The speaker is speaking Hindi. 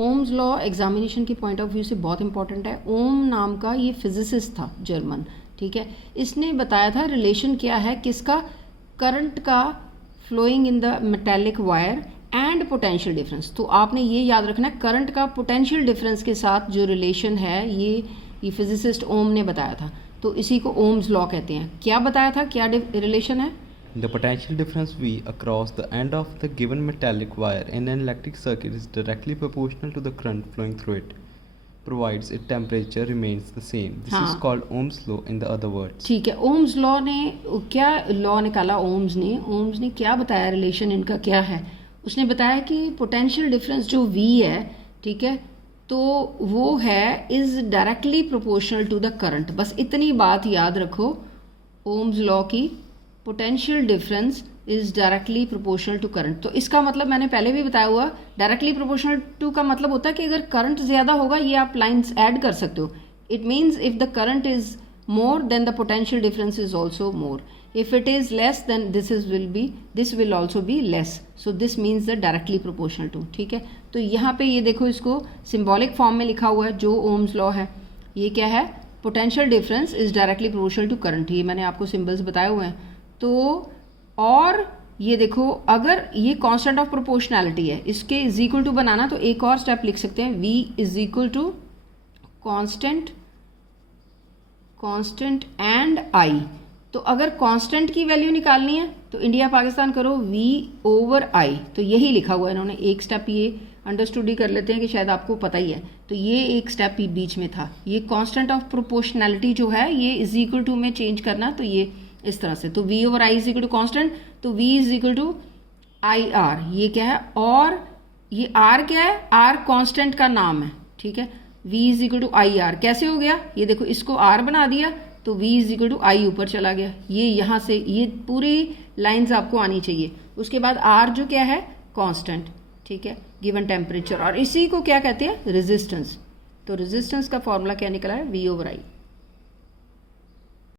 ओम्स लॉ एग्जामिनेशन के पॉइंट ऑफ व्यू से बहुत इंपॉर्टेंट है। ओम नाम का ये फिजिसिस्ट था जर्मन, ठीक है। इसने बताया था रिलेशन क्या है किसका, करंट का flowing in the metallic wire and potential difference. तो आपने ये याद रखना है करंट का पोटेंशियल डिफरेंस के साथ जो रिलेशन है ये फिजिसिस्ट ओम ने बताया था, तो इसी को ओम्स लॉ कहते हैं। क्या बताया था, क्या रिलेशन है? The potential difference V across the end of the given metallic wire in an electric circuit is directly proportional to the current flowing through it, provides its temperature remains the same. This is called Ohm's law in the other words. ठीक है, ओम्स लॉ ने क्या लॉ निकाला? ओम्स ने क्या बताया, रिलेशन इनका क्या है? उसने बताया कि पोटेंशियल डिफरेंस जो V है, ठीक है, तो वो है is directly proportional to the current. बस इतनी बात याद रखो ओम्स लॉ की, potential difference is directly proportional to current. तो इसका मतलब मैंने पहले भी बताया हुआ, डायरेक्टली प्रोपोर्शनल टू का मतलब होता है कि अगर करंट ज्यादा होगा, ये आप लाइंस ऐड कर सकते हो। It means if the current is more than the potential difference is also more, if it is less than this will also be less, so this means the directly proportional to, ठीक है। तो यहाँ पे ये देखो, इसको सिम्बॉलिक फॉर्म में लिखा हुआ है जो ओम्स लॉ है। ये क्या है, potential difference is directly proportional to current, ये मैंने आपको सिम्बल्स बताए हुए हैं। तो और ये देखो, अगर ये कांस्टेंट ऑफ प्रोपोर्शनैलिटी है, इसके इज इक्वल टू बनाना तो एक और स्टेप लिख सकते हैं, v is equal to constant and i। तो अगर कांस्टेंट की वैल्यू निकालनी है तो इंडिया पाकिस्तान करो v ओवर i, तो यही लिखा हुआ है इन्होंने। एक स्टेप ये अंडरस्टूड ही कर लेते हैं कि शायद आपको पता ही है, तो ये एक स्टेप ही बीच में था। ये कांस्टेंट ऑफ प्रोपोर्शनैलिटी जो है ये इज इक्वल टू में चेंज करना, तो ये इस तरह से, तो v over i is equal to constant, तो v is equal to I R. ये क्या है, और ये r क्या है, r कांस्टेंट का नाम है, ठीक है। v is equal to I R कैसे हो गया, ये देखो इसको r बना दिया तो v इज इक्वल टू आई ऊपर चला गया। ये यहाँ से ये पूरी लाइंस आपको आनी चाहिए। उसके बाद r जो क्या है, कांस्टेंट, ठीक है, गिवन टेम्परेचर, और इसी को क्या कहते हैं, रेजिस्टेंस। तो रेजिस्टेंस का फॉर्मूला क्या निकला है, v ओवर i।